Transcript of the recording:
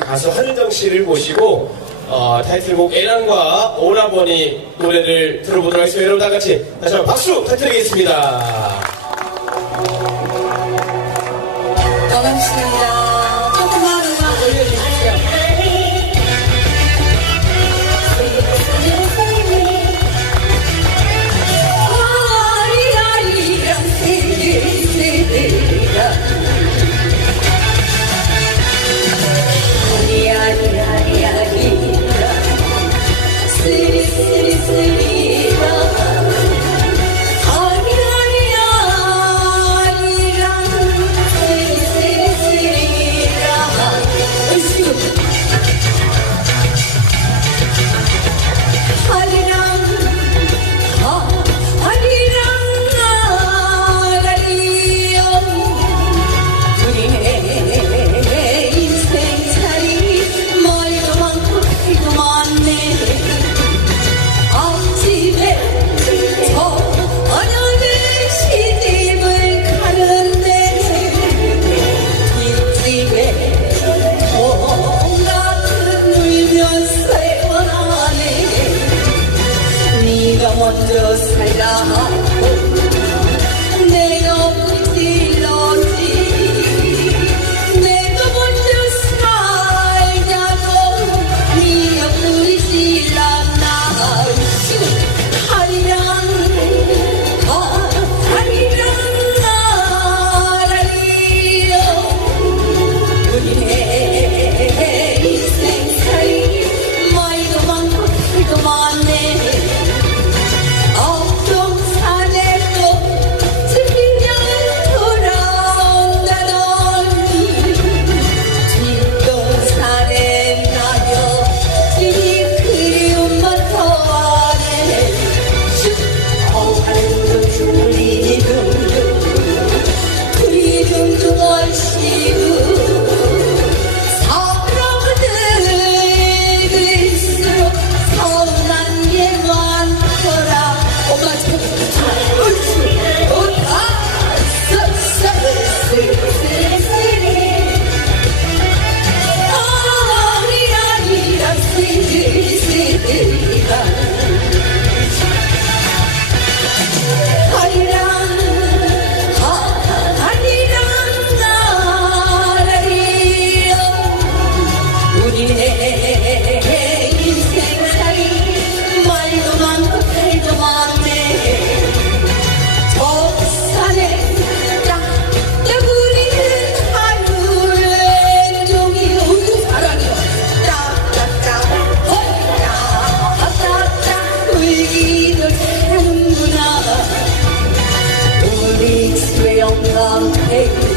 가수 한은정 씨를 모시고 어, 타이틀곡 애랑과 오라버니 노래를 들어보도록 하겠습니다. 여러분 다 같이 다시 한번 박수 부탁드리겠습니다. 반갑습니다. Selam. We'll be on our Hey!